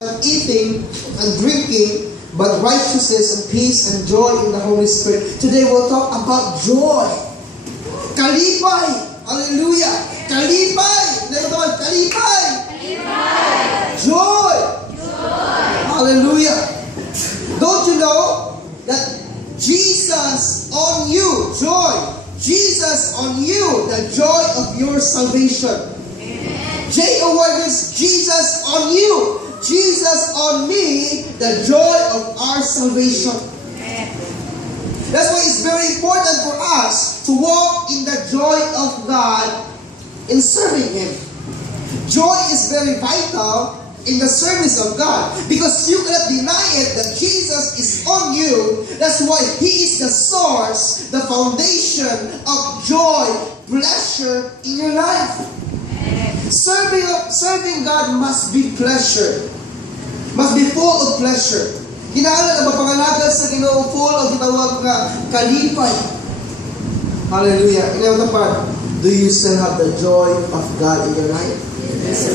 not eating and drinking, but righteousness and peace and joy in the Holy Spirit. Today we'll talk about joy. Kalipay! Hallelujah! Kalipay! Kalipay! Joy! Hallelujah! Don't you know that Jesus on you, joy, Jesus on you, the joy of your salvation. J-O-Y means Jesus on you, Jesus on me, the joy of our salvation. That's why it's very important for us to walk in the joy of God in serving Him. Joy is very vital in the service of God, because you cannot deny it that Jesus is on you. That's why He is the source, the foundation of joy, pleasure in your life. Serving God must be pleasure, must be full of pleasure. Kinahanglan ang mapangalagan sa Ginoo full of gitawag nga kalipay. Hallelujah. In the other part, do you still have the joy of God in your life? Yes.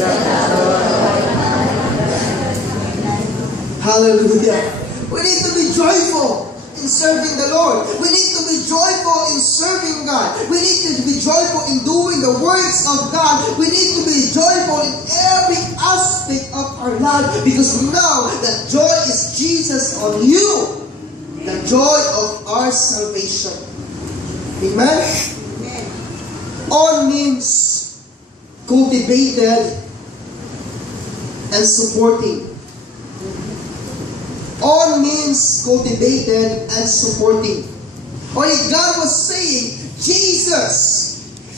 Hallelujah. We need to be joyful in serving the Lord. We need to be joyful in serving God. We need to be joyful in doing the works of God. We need to be joyful in every aspect of our life, because we know that joy is Jesus on you, the joy of our salvation. Amen? On means cultivated and supporting. On means cultivated and supporting. Or if God was saying, Jesus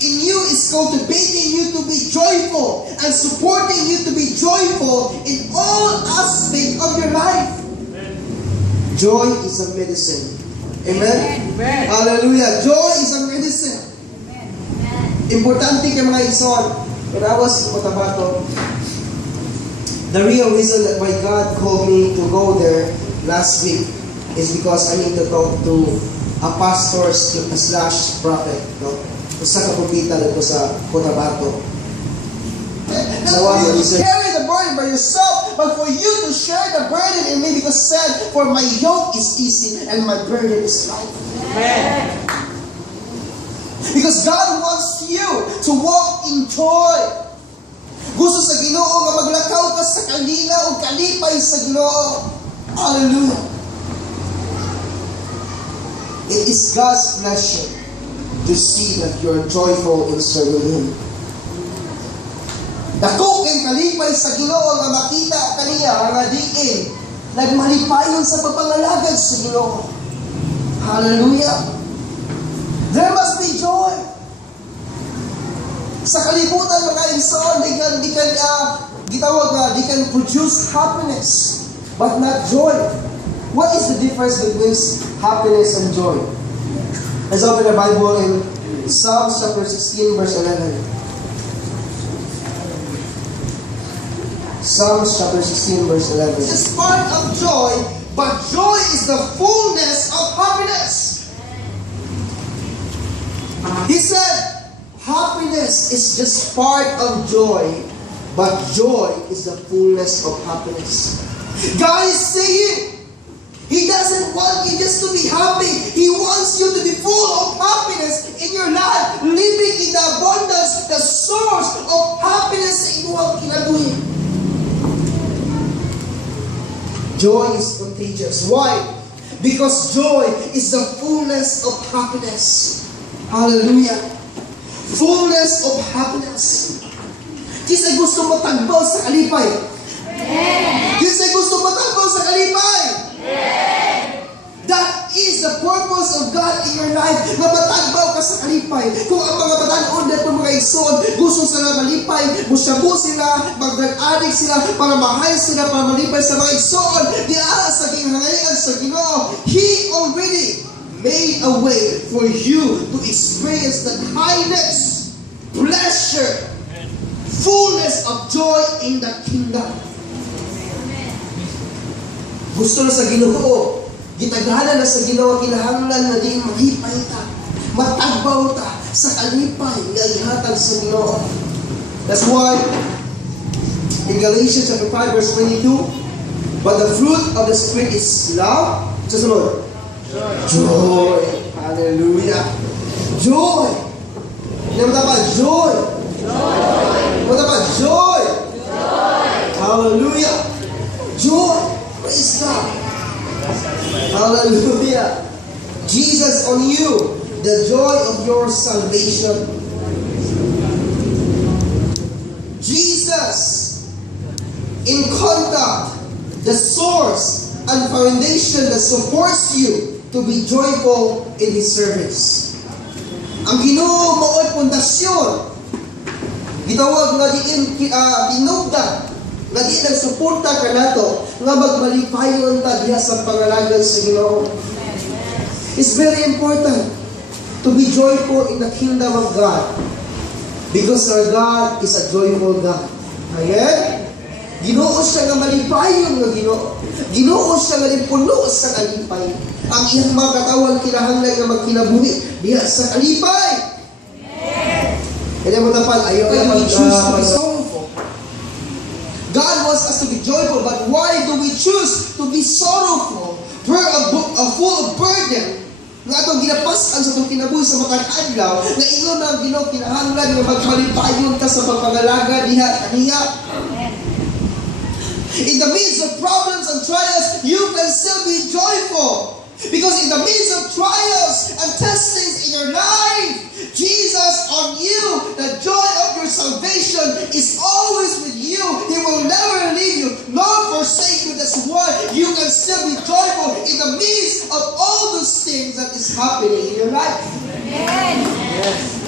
in you is cultivating you to be joyful and supporting you to be joyful in all aspects of your life. Amen. Joy is a medicine. Amen? Amen. Hallelujah. Joy is a medicine. Amen. Importante kay mga ison. When I was in Cotabato, the real reason that why God called me to go there last week is because I need to talk to a pastor slash prophet. No? Usa ka propeta dito sa Cotabato. You carry the burden by yourself, but for you to share the burden in me, because said, for my yoke is easy and my burden is light. Amen. Because God wants you to walk in joy. Gusto sa Ginoo nga maglakaw ka sa kalina o kalipay sa Ginoo. Hallelujah. It is God's pleasure to see that you are joyful in serving Him. Dako kay kalipay sa Ginoo nga makita kaniya nga diin nagmalipayon sa pagpangalagad sa Ginoo. Hallelujah. There must be joy. Sa kalibutan mga inson, they can produce happiness, but not joy. What is the difference between happiness and joy? Let's open the Bible in Psalms chapter 16, verse 11. Psalms chapter 16, verse 11. It's part of joy, but joy is the fullness of happiness. He said, happiness is just part of joy, but joy is the fullness of happiness. God is saying, He doesn't want you just to be happy. He wants you to be full of happiness in your life, living in the abundance, the source of happiness sa inyong kinabuhi. Joy is contagious. Why? Because joy is the fullness of happiness. Hallelujah. Fullness of happiness. Kisa'y gusto mo tagbaw sa kalipay? Kisa'y gusto mo tagbaw sa kalipay? That is the purpose of God in your life, na matagbaw ka sa kalipay. Kung ang mga batanon dito mga igsoon, gusto sila malipay, musyabu sila, mag-drug addict sila, para mahay sila, para malipay sa mga igsoon, di ara sa ginghangalian sa Ginoo. He already made a way for you to experience the kindness, pleasure, fullness of joy in the kingdom. Gusto na sa Ginoo, gitagana na sa Ginoo, kinahanglan na di mahipay ta, matagbaw ta sa kalipay nga ihatag sa Ginoo. That's why In Galatians chapter 5, verse 22, but the fruit of the Spirit is love. Susunod. Joy. Hallelujah. Joy. Ano ba? Joy. Ano ba? Joy. Hallelujah. Joy. Praise God. Hallelujah. Jesus on you, the joy of your salvation. Jesus in contact, the source and foundation that supports you to be joyful in His service. Ang Ginoo mao'y pundasyon. Gitawag nga tinugdan nga di nagsuporta ka nato nga magmalipayon ta diha sa pangalagan sa Ginoo. It's very important to be joyful in the kingdom of God because our God is a joyful God. Amen? Ginoo siya nga malipayon nga Ginoo. Ginoo siya nga puno sa kalipay. Ang iyang mga katawan kinahanglan nga magkinabuhi diha sa kalipay. Kaya mo tapal, ayaw na choose to be sorrowful. God wants us to be joyful, but why do we choose to be sorrowful? We're full of burden. Nga itong ginapasan sa itong kinabuhi sa makakadlaw, na ingon na Ginoo kinahanglan nga magmalipayon ka sa pagpangalaga diha kaniya. In the midst of problems and trials, you can still be joyful. Because in the midst of trials and testings in your life, Jesus on you, the joy of your salvation is always with you. He will never leave you nor forsake you. That's why you can still be joyful in the midst of all those things that is happening in your life. Amen. Yes.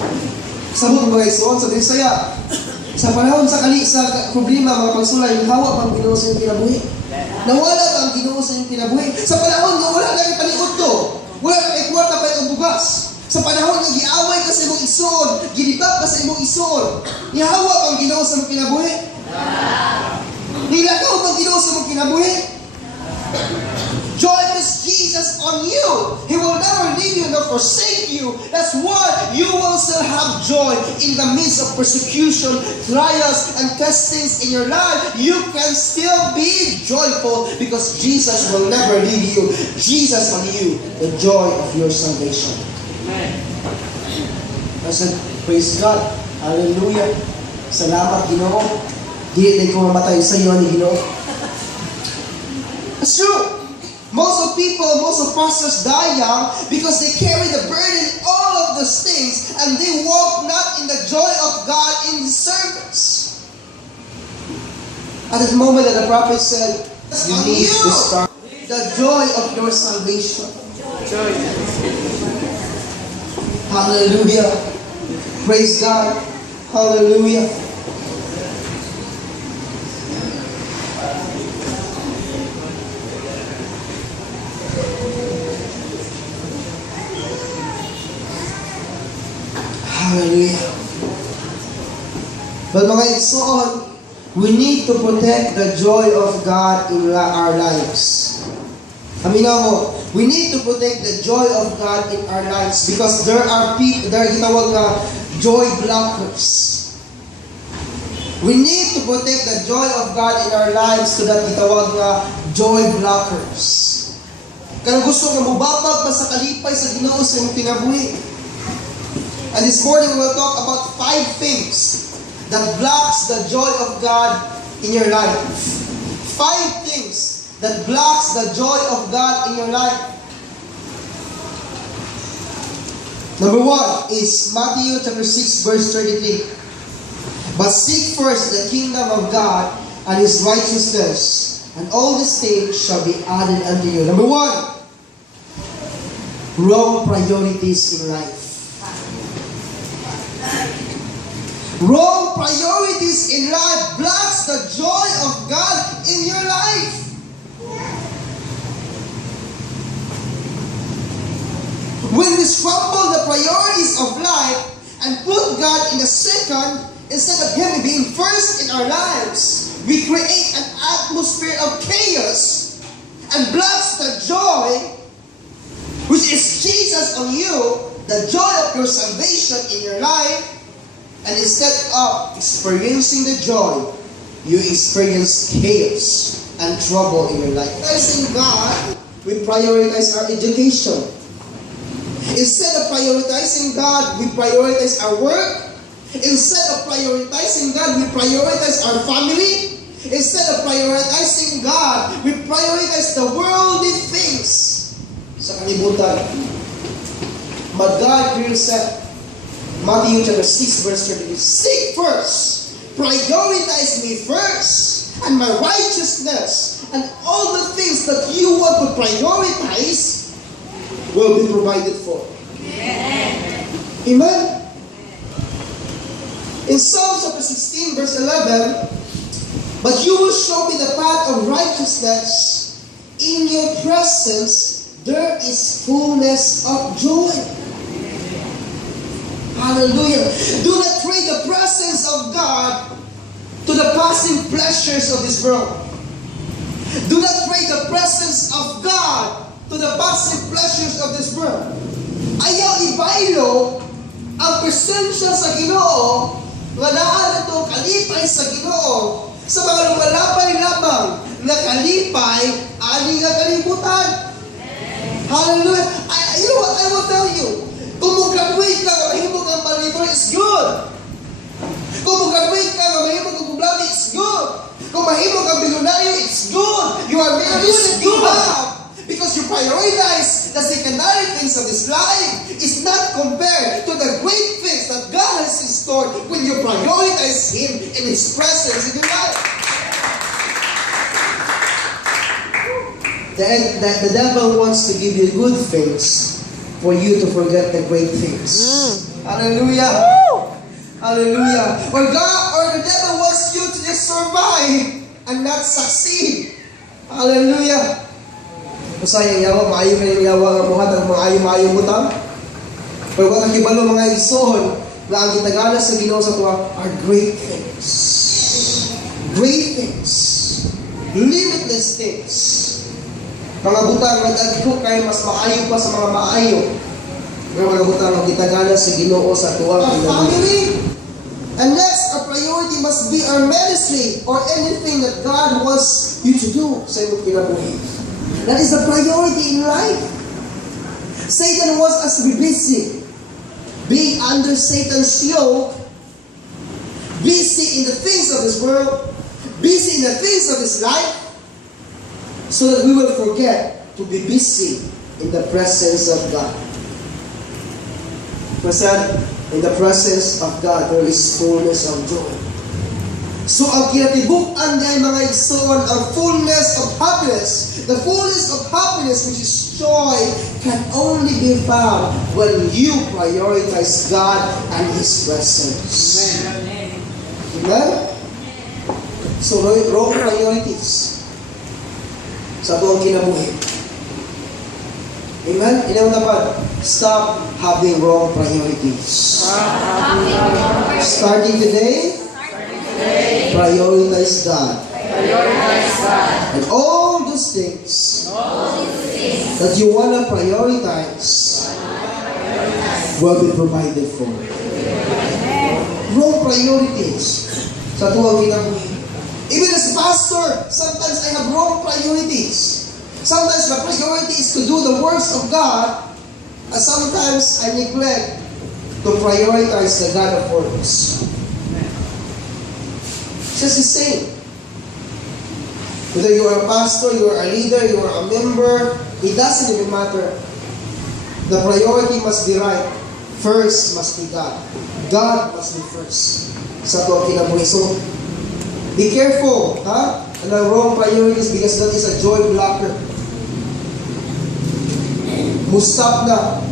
Sabot mga isuon sa Bisaya. Sa panahon sa problema, mga pagsulay, hawa pang Ginoo sa iyong kinabuhi. Nawala pa ang Ginoo sa iyong kinabuhi. Sa panahon nga wala na kay paniud to, wala na kay kwarta pa itong bugas. Sa panahon nga giaway ka sa imong isuon, gilibak ka sa imong isuon, ihawa pang Ginoo sa imong kinabuhi. Nilakaw pang Ginoo sa imong kinabuhi. Joy is Jesus on you. He will never leave you nor forsake you. That's why you will still have joy in the midst of persecution, trials, and testings in your life. You can still be joyful because Jesus will never leave you. Jesus on you, the joy of your salvation. Amen. I said, praise God. Hallelujah. Salamat, Ginoo. Di ko mamatay sa iyo ni Ginoo. It's true. Most of pastors die young because they carry the burden, all of those things, and they walk not in the joy of God in His service. At the moment that the prophet said, you need to start the joy of your salvation. Hallelujah. Praise God. Hallelujah. Hallelujah. But mga igsoon, we need to protect the joy of God in our lives. Aminaw mo, we need to protect the joy of God in our lives because there are gitawag na joy blockers. We need to protect the joy of God in our lives so that gitawag na joy blockers. Kaya gusto nga mubabag pa sa kalipay sa Ginoo sa imong kinabuhi. And this morning we'll talk about 5 things that blocks the joy of God in your life. 5 things that blocks the joy of God in your life. Number 1 is Matthew chapter 6 verse 33. But seek first the kingdom of God and His righteousness, and all these things shall be added unto you. Number 1, wrong priorities in life. Wrong priorities in life blocks the joy of God in your life. When we scramble the priorities of life and put God in the second, instead of Him being first in our lives, we create an atmosphere of chaos and blocks the joy, which is Jesus on you, the joy of your salvation in your life. And instead of experiencing the joy, you experience chaos and trouble in your life. Prioritizing God, we prioritize our education. Instead of prioritizing God, we prioritize our work. Instead of prioritizing God, we prioritize our family. Instead of prioritizing God, we prioritize the worldly things sa kalibutan. But God clearly said, Matthew chapter 6 verse 33, seek first, prioritize me first, and my righteousness, and all the things that you want to prioritize will be provided for. Amen. Amen. In Psalm chapter 16 verse 11, but you will show me the path of righteousness. In your presence there is fullness of joy. Hallelujah. Do not trade the presence of God to the passing pleasures of this world. Do not trade the presence of God to the passing pleasures of this world. Ayaw ibaylo ang presensya sa Ginoo nga naa ito kalipay sa Ginoo sa mga lumalapay lamang na kalipay ani nga kalibutan. Hallelujah. You know what I will tell you? Kung mag-graduate ka, mahimog ang palitor, it's good. Kung mag-graduate ka, mahimog ang kublami, it's good. Kung mahimog ang bilyonaryo, it's good. You are very good. You have. Because you prioritize the secondary things of this life is not compared to the great things that God has in store when you prioritize Him in His presence in your life. The devil wants to give you good things for you to forget the great things. Hallelujah. Hallelujah. Or the devil wants you to just survive and not succeed. Hallelujah. Usay yawa maayo kay yawa nga buhat ang maayo butang. Pero wala kibalo mga igsoon nga ang gitagala sa Ginoo sa tuwa are great things. Great things. Limitless things. Mga butang nga dagko kay mas maayo pa sa mga maayo. Pero mga butang nga gitagala sa Ginoo sa tuwa family. And next, our priority must be our ministry or anything that God wants you to do sa imong kinabuhi. That is the priority in life. Satan wants us to be busy, being under Satan's yoke, busy in the things of this world, busy in the things of this life, so that we will forget to be busy in the presence of God. Present in the presence of God, there is fullness of joy. So ang kinatibuk-an niya mga igsoon, ang fullness of happiness. The fullness of happiness, which is joy, can only be found when you prioritize God and His presence. Amen. Amen? So, wrong priorities sa buong kinabuhi. Amen? Ilang dapat? Stop having wrong priorities. Starting today, prioritize God. And all those things that you want to prioritize will be provided for. Wrong priorities sa tuwang kinabuhi. Even as pastor, sometimes I have wrong priorities. Sometimes my priority is to do the works of God, and sometimes I neglect to prioritize the God of works. It's just the same. Whether you are a pastor, you are a leader, you are a member, it doesn't even matter. The priority must be right. First must be God. God must be first sa tuwang kinabuhi. So, be careful, ha? And the wrong priorities because that is a joy blocker. Mustap na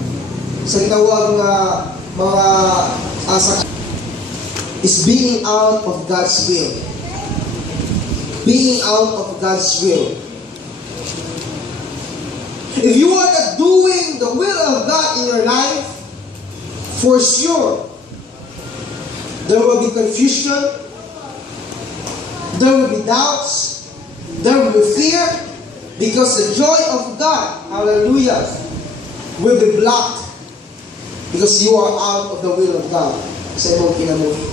sa tinawag mga is being out of God's will. Being out of God's will. If you are not doing the will of God in your life, for sure, there will be confusion, there will be doubts, there will be fear, because the joy of God, hallelujah, will be blocked because you are out of the will of God sa imong kinabuhi.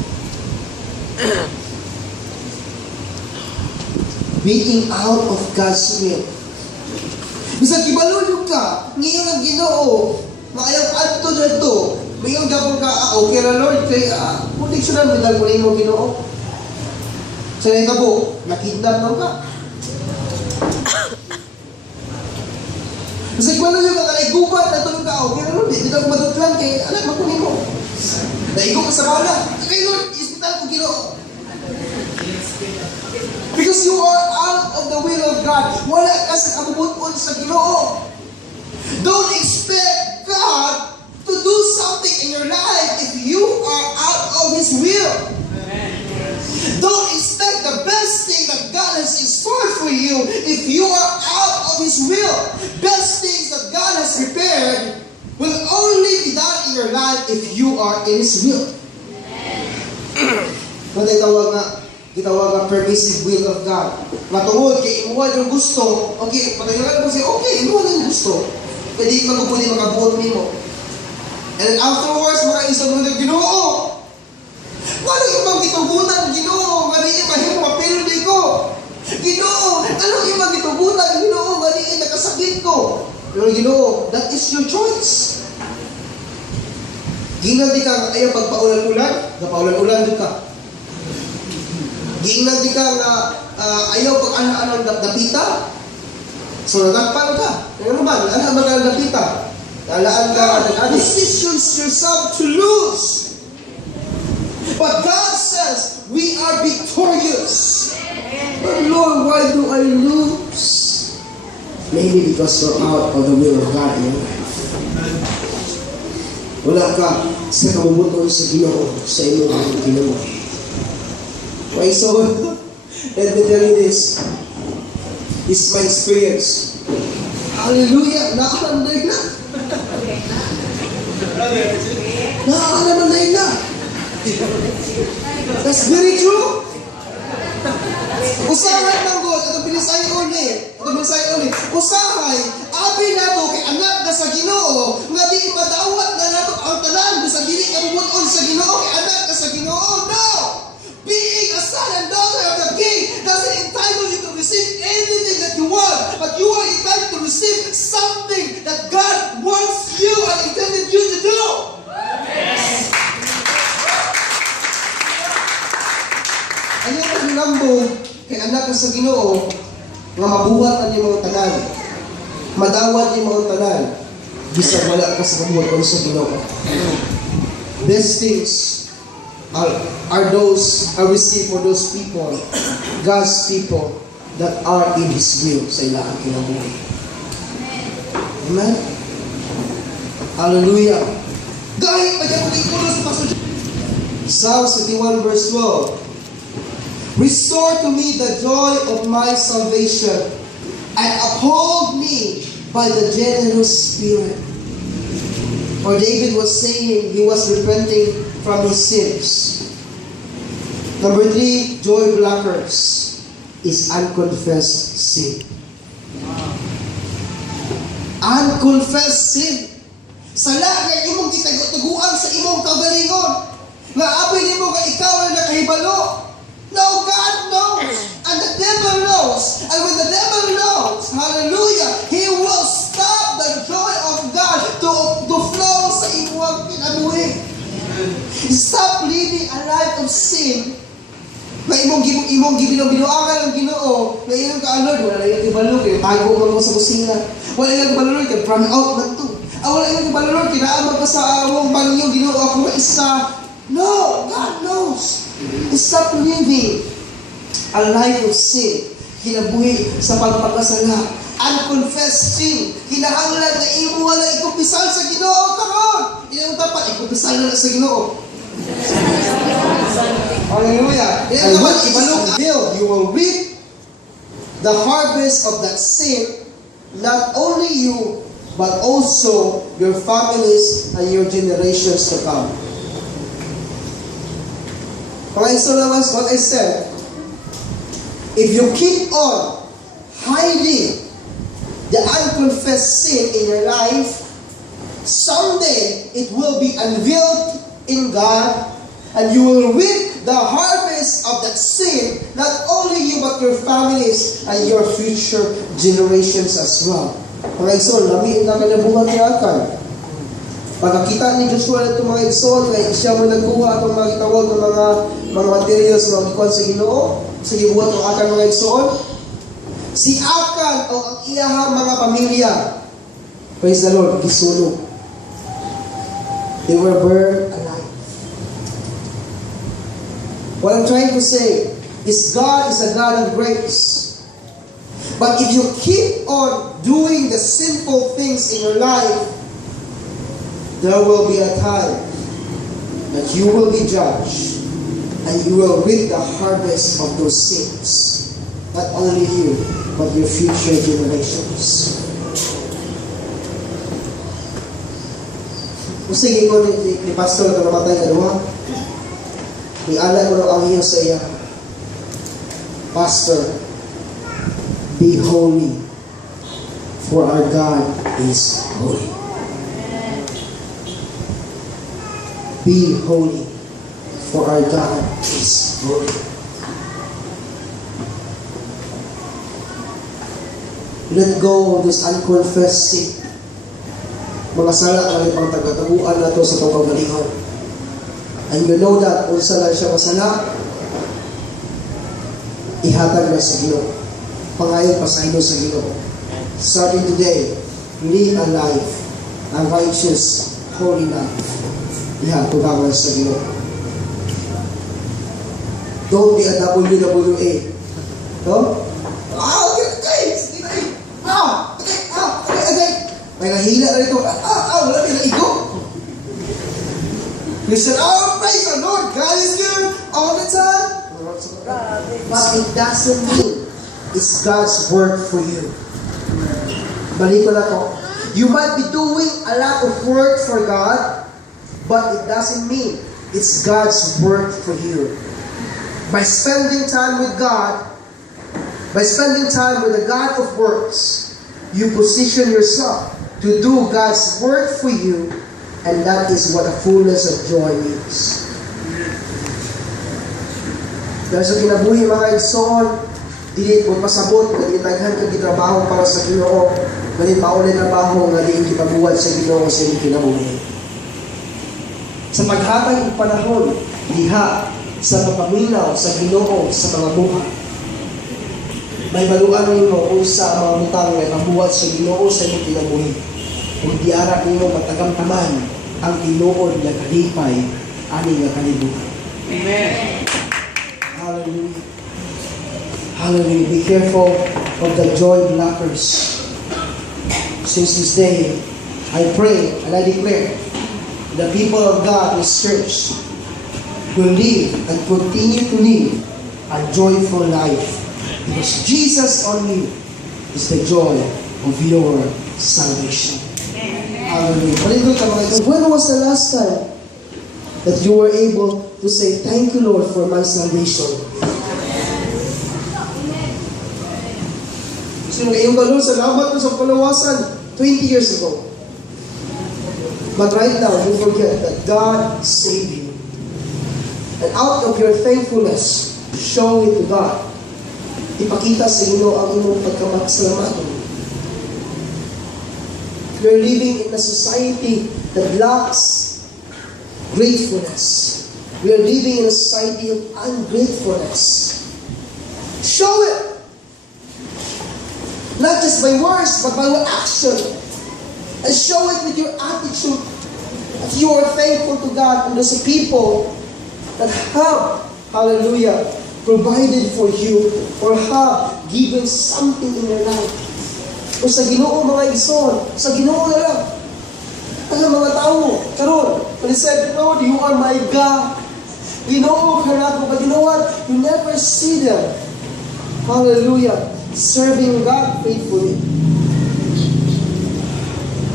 being out of God's will. Bisag kibalulog ka, ngayon ang Ginoo, maayang adto dito, mayon gapon ka, okay ra Lord, kay protection na bilang ko nimo Ginoo. Sa nga po, nakidnap na ka. Bisag kibalulog ka, kanay gubat na tulog ka, okay ra Lord, dito ko madutlan kay anak makunin mo. Naigo ka sa bala, kay Lord, ispital ko Ginoo. Because you are out of the will of God. Wala ka sa kabubuton sa Ginoo. Don't expect God to do something in your life if you are out of His will. Don't expect the best thing that God has in store for you if you are out of His will. Best things that God has prepared will only be done in your life if you are in His will. Muna itawag na gitawag ang permissive will of God. Matungod kay imuha yung gusto, okay, patayonan mo siya, okay, imuha lang yung gusto. Kaya di magpupuli makabuot mo. And then afterwards, makaisog mo ng Ginoo. Ano yung mga gitugutan, Ginoo? Gani yung mahimo, mapildi ko. Ginoo, ano yung mga gitugutan, Ginoo? Gani yung nakasakit ko. Pero Ginoo, that is your choice. Gingan di ka, ayaw pagpaulan-ulan, napaulan-ulan di ka. Giingnan di ka nga ayaw pag ano-ano dapita. So nagakpan ka. Ano naman? Ano ba ka dapita? Alaan ka. Decisions yourself to lose. But God says, we are victorious. But Lord, why do I lose? Maybe because you're out of the will of God in your life. Wala ka sa kabubuton sa Ginoo, sa iyong Ginoo. Okay, so, let me tell you this. This is my experience. Hallelujah! Nakakalanday na. Nakakalanday na. That's very true. Usahay ng God. Ito binisay ulit. Usahay. Abi na to kay anak na sa Ginoo. Nga di ipadawat na nato ang tanan. Bisa dili kabubuton sa Ginoo kay anak na sa Ginoo. No! Being a son and daughter of the King doesn't entitle you to receive anything that you want, but you are entitled to receive something that God wants you and intended you to do. Yes. Ano ang nambong kay anak sa Ginoo nga mabuhat ang imong tanan, madawat imong tanan, bisag wala ka sa kabuhaton sa Ginoo. These things are those are received for those people, God's people that are in His will sa ilang kinabuhi. Amen? Hallelujah. Dahil pagkakalimutan sa pastor Psalms 51 verse 12. Restore to me the joy of my salvation and uphold me by the generous spirit. Or David was saying he was repenting from his sins. Number 3, joy blockers is unconfessed sin. Unconfessed sin. Sala nga imong gitaguan sa imong kaugalingon. Nga apay nimo nga ikaw na nakahibalo. No, God knows. And the devil knows. And when the devil knows, hallelujah, he will stop the joy of God to flow sa imong kinabuhi. Stop living a life of sin. Na imong binuangan ng Ginoo, na imong ka-Lord, wala yung ibalog, tago mo sa kusina. Wala yung ibalog, from out na to. Wala yung ibalog, kinaamag ka sa among banyo, Ginoo ako isa. No, God knows. Stop living a life of sin. Kinabuhi sa pagpapasala. Unconfessed sin. Kinahanglan na imo wala ikupisal sa Ginoo karon. Ina mo dapat ikupisal na sa Ginoo. Hallelujah. And what ibalog you will reap the harvest of that sin, not only you, but also your families and your generations to come. Okay, so that was what I said. If you keep on hiding the unconfessed sin in your life, someday it will be unveiled in God, and you will reap the harvest of that seed, not only you but your families and your future generations as well. Mga igsoon, lamiin na kanabuhan ni Akan. Pagkakita ni Joshua na itong mga igsoon, kaya siya mo nagkuha itong mga itawag ng mga materials na magkuhan sa Ginoo, sa gibuhat ng Akan mga igsoon. Si Akan o ang iyahang mga pamilya, praise the Lord, gisunog. They were burned alive. What I'm trying to say is God is a God of grace. But if you keep on doing the sinful things in your life, there will be a time that you will be judged and you will reap the harvest of those sins. Not only you, but your future generations. Sige ko ni Pastor na namatay ka doon. Iala ko ang iyo sa iya. Pastor, be holy, for our God is holy. Be holy, for our God is holy. Let go of this unconfessed sin. Mga sala ang ipang tagataguan na ito sa itong pagalingon. And you know that kung saan siya masala, ihatag na sa Ginoo. Pangayon pasaylo sa Ginoo. Starting today, live a life, a righteous, holy life. Ihatugawan sa Ginoo. Don't be a WWE. No? May nahila na ito. Wala nila ego. You said, praise the Lord. God is good all the time. But it doesn't mean it's God's work for you. Balik ko na to. You might be doing a lot of work for God, but it doesn't mean it's God's work for you. By spending time with God, by spending time with the God of works, you position yourself to do God's work for you, and that is what a fullness of joy means. Dahil sa kinabuhi mga igsoon, dili mo pasabot, dili daghan ka gitrabaho para sa Ginoo, dili maulay trabaho nga di kipabuhat sa Ginoo sa inyong kinabuhi. Sa paghatag ng panahon, diha sa papaminaw sa Ginoo sa mga buhay. May baluan ninyo kung sa mga butang na pabuhat sa Ginoo sa inyong kinabuhi. Kung diara ninyo matagamtaman ang tinuod na kalipay ani nga kalibutan. Amen. Hallelujah. Hallelujah. Be careful of the joy blockers. Since this day, I pray and I declare the people of God in this church will live and continue to live a joyful life. Because Jesus only is the joy of your salvation. Hallelujah. When was the last time that you were able to say, thank you, Lord, for my salvation? So, ngayong galon, salamat mo sa palawasan 20 years ago. But right now, you forget that God saved you. And out of your thankfulness, show it to God. Ipakita sa inyo ang inyong pagkamakasalamat. We are living in a society that lacks gratefulness. We are living in a society of ungratefulness. Show it! Not just by words, but by your action. And show it with your attitude. That you are thankful to God and there's people that have, hallelujah, provided for you or have given something in your life. O sa Ginoo mga igsoon, sa Ginoo na lang. Ang mga tao, karon, when they said, Lord, you are my God. Ginoo, karako, but you know what? You never see them. Hallelujah. Serving God faithfully.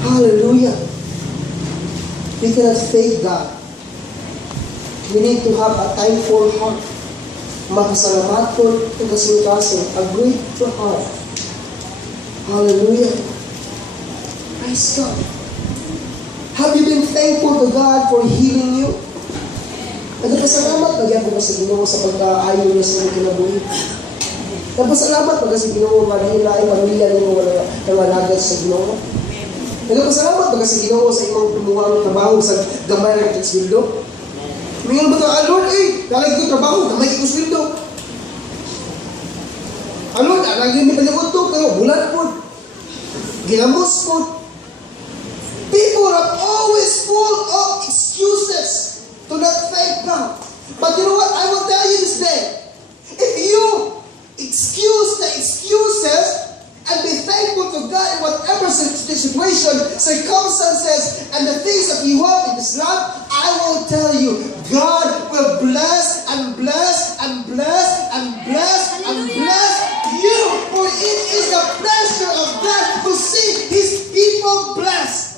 Hallelujah. We cannot fake God. We need to have a thankful heart. Makasalamat po ito kasi a grateful heart. Hallelujah. Praise God. Have you been thankful to God for healing you? Nagpasalamat nagyan ko sa Ginoo sa pagkaayo niya sa imong kinabuhi. Nagpasalamat pag sa Ginoo nga dahil na pamilya nimo wala nangalagat sa Ginoo. Nagpasalamat pag sa Ginoo sa imong tumuwang trabaho sa gamay nga sweldo. Mingon ba ta, Lord, dalag ko trabaho, gamay ko sweldo. Lord, lagi mi panyagod to, pero bulan po. Ginamos po. People are always full of excuses to not thank God. But you know what? I will tell you this day. If you excuse the excuses and be thankful to God in whatever situation, circumstances, and the things that you have in this life, I will tell you, God will bless and bless and bless and bless and bless you. For it is the pleasure of God to see His people blessed.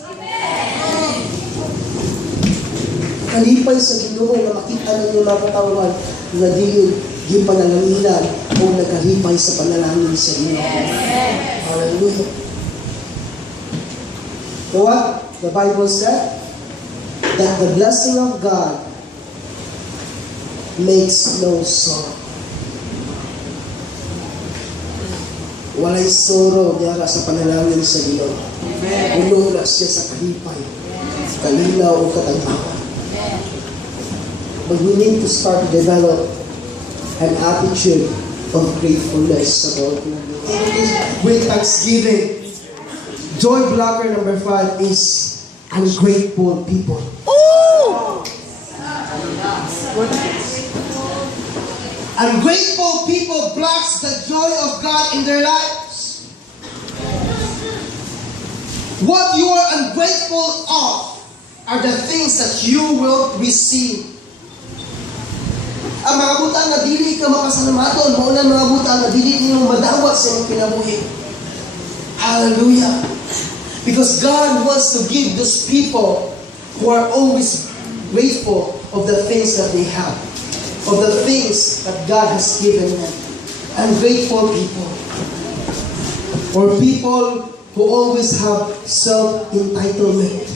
Kalipay sa Ginoo na makita ninyo mga katawan na di yung panalangin o nagkalipay sa panalangin sa Ginoo. Hallelujah. So what? The Bible said that the blessing of God makes no sorrow. Walay sorrow diyara sa panalangin sa Ginoo. Ulo na siya sa kalipay, kalinaw o katanghawan. But we need to start to develop an attitude of gratefulness about with thanksgiving. Joy blocker number 5 is ungrateful people. Ungrateful people blocks the joy of God in their lives. What you are ungrateful of are the things that you will receive. Ang mga butang na dili ka makasalamaton, maulan mga butang na dili ninyong madawat sa inyong kinabuhi. Hallelujah. Because God wants to give those people who are always grateful of the things that they have, of the things that God has given them. Ungrateful people, or people who always have self-entitlement.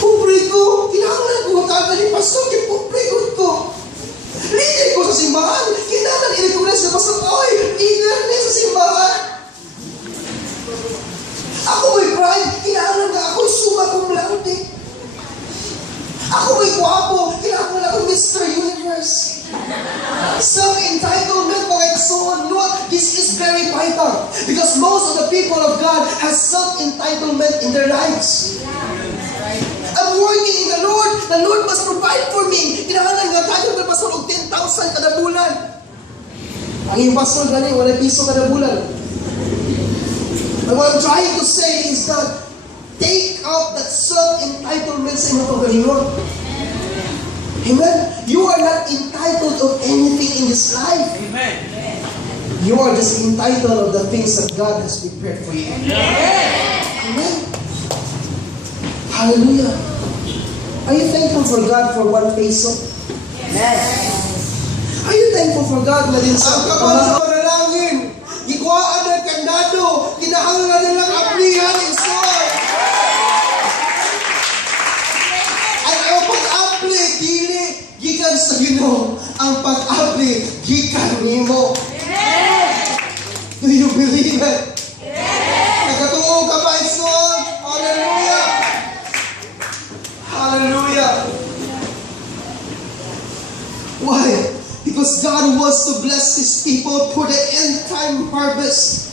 Pobre ko, kinahanglan ko kagad ni Pastor, pobre ko. Leader ko sa simbahan, kinahanglan i-recognize na Pastor, leader niya sa simbahan. Ako may pride, kinahanglan ka, ako'y suma kong laude. Ako may guwapo, kinahanglan ako Mr. Universe. Self-entitlement, mga igsoon. Lord, this is very vital. Because most of the people of God have self-entitlement in their lives. I'm working in the Lord must provide for me. Kinahanglan nga tayo may pastor og 10,000 kada bulan. Ang iyong pastor gani, wala piso kada bulan. And what I'm trying to say is that take out that self-entitlement sa inyong pagkalingon. Amen? You are not entitled of anything in this life. Amen. You are just entitled of the things that God has prepared for you. Amen? Hallelujah. Are you thankful for God for 1 peso? Yes. Are you thankful for God na din sa Ang kapanalangin, ikuhaan ng kandado, kinahanglan nilang aplihan ng soy. At ang pag-apli, dili, gikan sa Ginoo. Ang pag-apli, gikan nimo. Do you believe it? Nagkatuo ka ba, Ison? Hallelujah! Hallelujah! Why? Because God wants to bless His people for the end time harvest.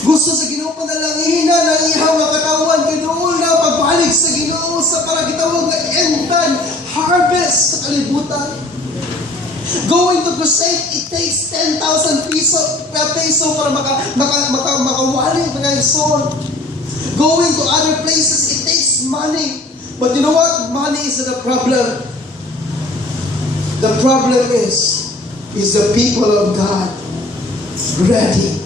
Gusto sa Ginoo panalangin na ng iyang mga katawan, Ginoo na pagbalik sa Ginoo sa para gitawag na end time harvest sa kalibutan. Going to crusade, it takes 10,000 peso para makawali mga ison. Going to other places, it takes money. But you know what? Money isn't a problem. The problem is the people of God ready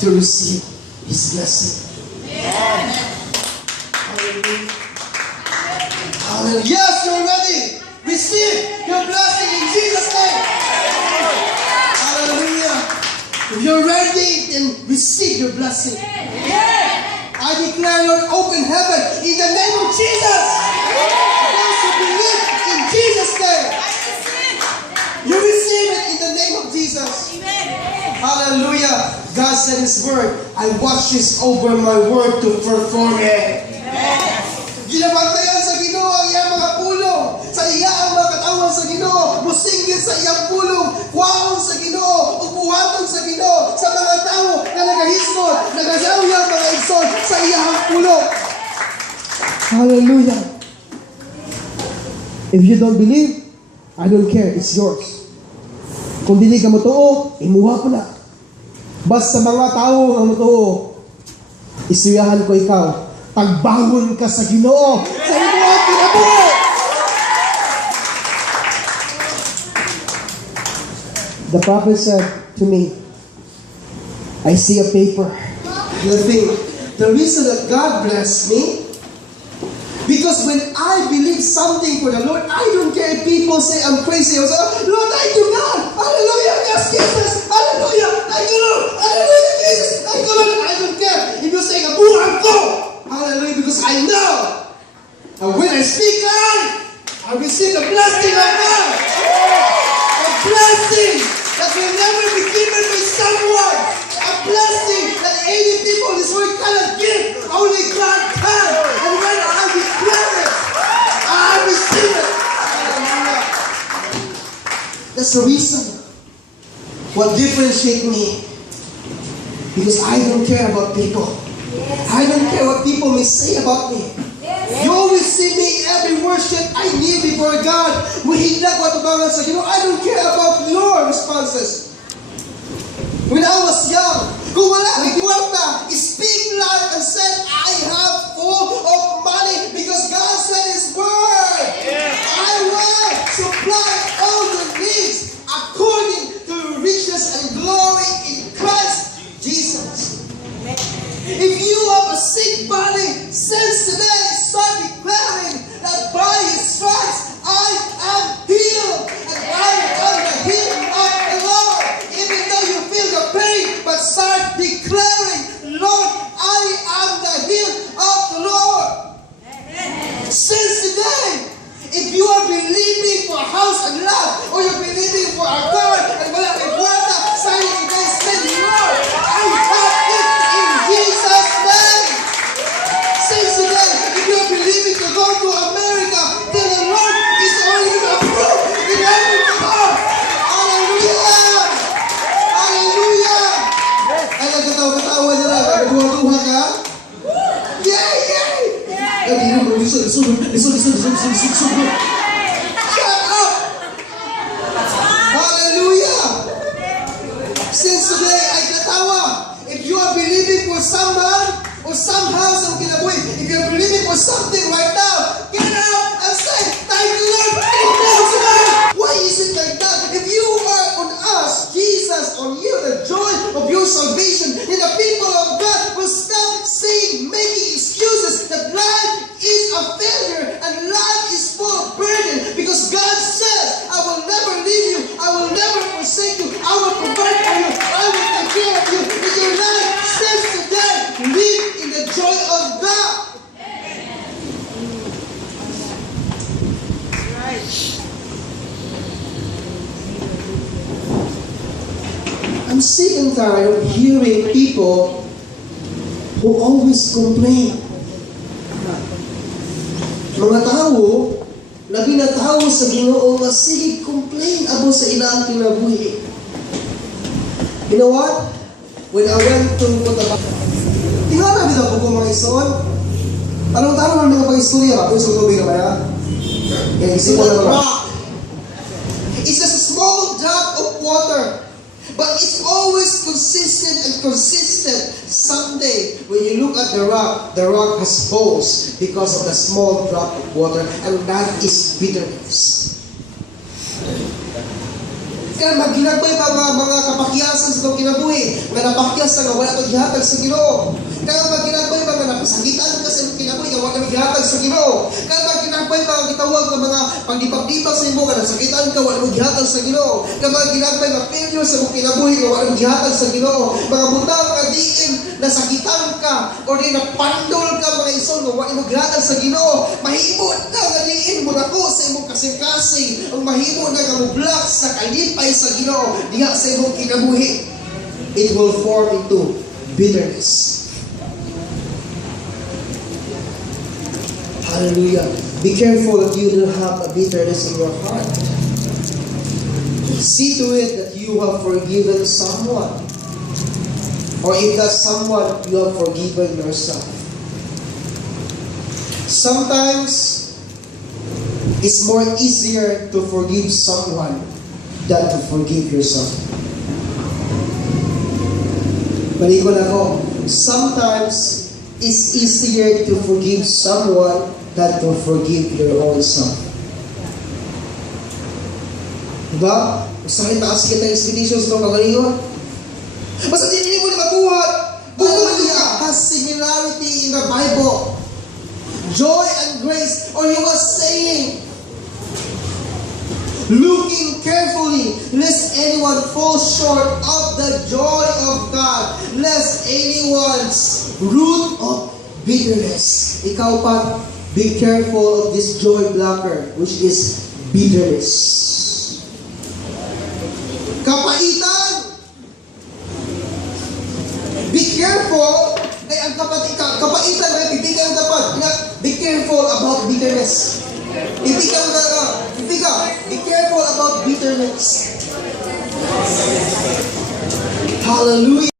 to receive His blessing. Hallelujah. Hallelujah. Yes, you're ready. Receive your blessing in Jesus' name. Hallelujah. If you're ready, then receive your blessing. I declare, Lord, open heaven in the name of Jesus. to believe in Jesus' name. You receive it in the name of Jesus. Hallelujah. God said His word, I watches over my word to perform it. Ginabantayan sa Ginoo ang iyang mga pulong. Sa iya ang mga katawan sa Ginoo. Musinggit sa iyang pulong. Kuwaon sa Ginoo. Upuhaton sa Ginoo. Sa mga tao na nagahisgot, nagazawya ang mga igsoon sa iyang pulong. Hallelujah. If you don't believe, I don't care. It's yours. Kung dili ka matuo, imuha ko na. Basta mga tao ang matuo, isiyahan ko ikaw. Pagbangon ka sa Ginoo, sa imo ang kinabuhi. The prophet said to me, I see a paper. The reason that God blessed me, because when I believe something for the Lord, I don't care if people say I'm crazy. I say, Lord, thank you, God. Hallelujah. Yes, Jesus. Hallelujah. Thank you, Lord. Hallelujah, Jesus. Thank you, Lord. I don't care if you say, Kabuhan ko. Hallelujah. Because I know. And when I speak life, I receive the blessing of God. A blessing that will never be given by someone. A blessing that 80 people in this world cannot give. Only God can. And when I declare it, I receive it. Hallelujah. That's the reason. What differentiates me. Because I don't care about people. I don't care what people may say about me. You always see me every worship I need before God. I don't care about your responses. When I was young, kung wala kang kwarta, speak loud and said, I have full of money because God said His word. I will supply all your needs according to riches and glory in Christ Jesus. If you have a sick body, since today start declaring that by His stripes I am healed, and I am the healed of the Lord. Even though you feel the pain, but start declaring, Lord, I am the healed of the Lord. Since today, if you are believing for a house and lot, or you're believing for a car and wala kay kwarta, sign today, say, Lord, I have it in Jesus' name. Since today, if you are believing to go to America, then the Lord is already approved in every car. Hallelujah! Hallelujah! Ay, nagkatawa-katawa niya lang. Nagduha-duha ka? Yay! Yay! Ay, hindi mo. Listen. Shut up! Hallelujah! Since today, ay katawa. If you are believing for someone or some house ang kinabuhi, if you are believing for something right now, get out and say, thank you, Lord. Why is it like that? If you are on us, Jesus on you, the joy of your salvation, then the people of God will stop saying, making excuses that life is a failure and life is full of burden, because God says, I will never leave you, I will never forsake you, I will provide for you, I will take care of you. In your life, since today, live in the joy of God. I'm sick and tired of hearing people who always complain. Mga tao, labi na tao sa Ginoo nga sige complain abo sa ilang kinabuhi. You know what? When I went to Cotabato, tingnan na bitaw ko mga ison. Tanong-tanong ng mga pag-istorya ba? Kung sa tubig naman ha? Yan, isip ko na naman. It's just a small drop of water. But it's always consistent. Someday, when you look at the rock has holes because of the small drop of water, and that is bitterness. Kaya magginagmay mga kapakyasan sa itong kinabuhi, mga napakyasan na wala itong gihatag sa Ginoo. Kaya magginagmay mga napasagitan ka sa itong kinabuhi, na wala gihatag sa Ginoo. Kaya magginagmay mga gitawag ng mga pagdipag-dipag sa imo, na nasakitan ka, wala gihatag sa Ginoo. Kaya magginagmay mga failure sa itong kinabuhi, na wala gihatag sa Ginoo. Mga butang, mga diin, nasakitan ka, o di napandol ka mga ison, o wala mo gratag sa Ginoo, mahimo na nga liin mo nako sa imong kasing-kasing, ang mahimo na nga mo block sa kalipay sa Ginoo, diha sa imong kinabuhi. It will form into bitterness. Hallelujah. Be careful that you don't have a bitterness in your heart. See to it that you have forgiven someone. Or if that someone, you have forgiven yourself. Sometimes, it's more easier to forgive someone than to forgive yourself. Balikan ako. Sometimes, it's easier to forgive someone than to forgive your own self. Diba? Sakit taas kita yung expectations ng kagalingon. Basta hindi mo na mabuhat. Hallelujah has similarity in the Bible. Joy and grace. Or he was saying, looking carefully, lest anyone fall short of the joy of God, lest anyone's root of bitterness. Ikaw pa, be careful of this joy blocker, which is bitterness. Kapaitan. Be careful. Ay, ang kapaitan, pipigyan dapat. Be careful about bitterness. Pipigyan ka. Be careful about bitterness. Hallelujah.